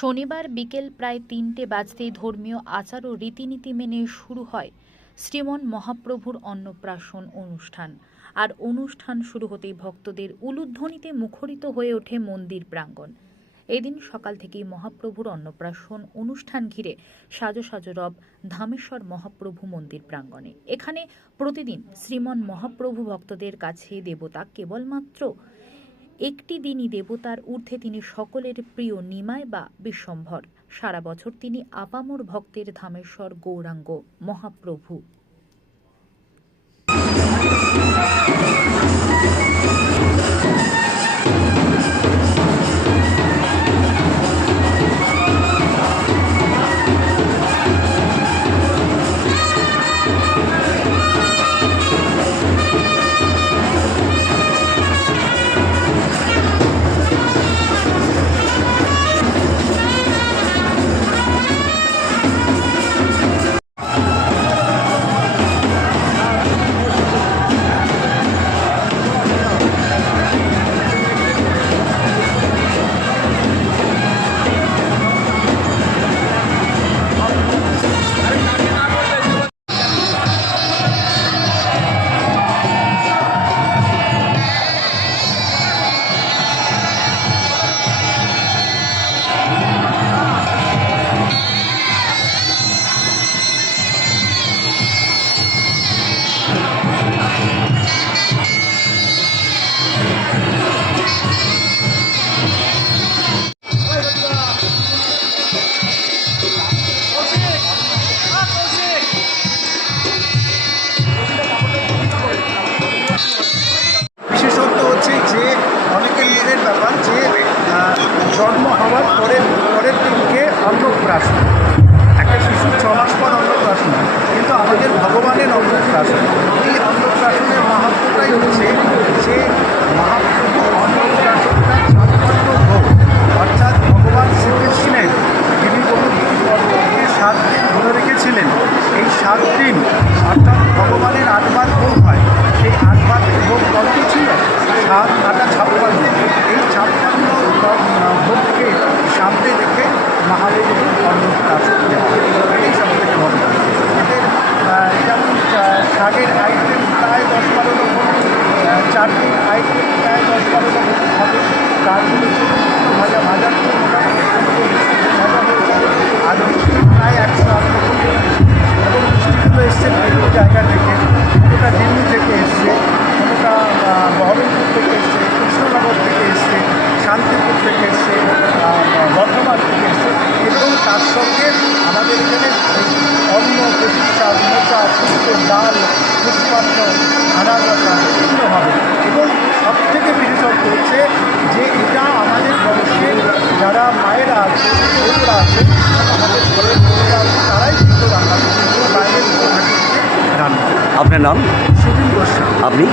শনিবার বিকেল প্রায় তিনটে বাজতেই ধর্মীয় আচার ও রীতিনীতি মেনে শুরু হয় শ্রীমন মহাপ্রভুর অন্নপ্রাশন অনুষ্ঠান। আর অনুষ্ঠান শুরু হতেই ভক্তদের উলুধ্বনিতে মুখরিত হয়ে ওঠে মন্দির প্রাঙ্গণ। এদিন সকাল থেকেই মহাপ্রভুর অন্নপ্রাশন অনুষ্ঠান ঘিরে সাজো সাজো রব ধামেশ্বর মহাপ্রভু মন্দির প্রাঙ্গণে। এখানে প্রতিদিন শ্রীমন মহাপ্রভু ভক্তদের কাছে দেবতা কেবলমাত্র একটি দিনই দেবতার ঊর্ধ্বে তিনি সকলের প্রিয় নিমায় বা বিশ্বম্ভর সারা বছর তিনি আপামর ভক্তের ধামেশ্বর গৌরাঙ্গ মহাপ্রভু। অন্নপ্রাশন একটা শিশুর ছ মাস পর অন্নপ্রাশন কিন্তু আমাদের ভগবানের অন্নপ্রাশন এই অন্নপ্রাশনের মাহাত্মটাই হচ্ছে ハレーに反応した作品、車の時もあるんですけど、আনারসা এগুলো হবে এবং সব থেকে বিশেষত্ব হচ্ছে যে এটা আমাদের বংশের যারা মায়েরা আছে বউরা আছে আমাদের ঘরের বউরা আছে তারাই কিন্তু রান্না করে। বাইরের রান্না আপনার নাম? সুদিন গোস্বামী আপনি?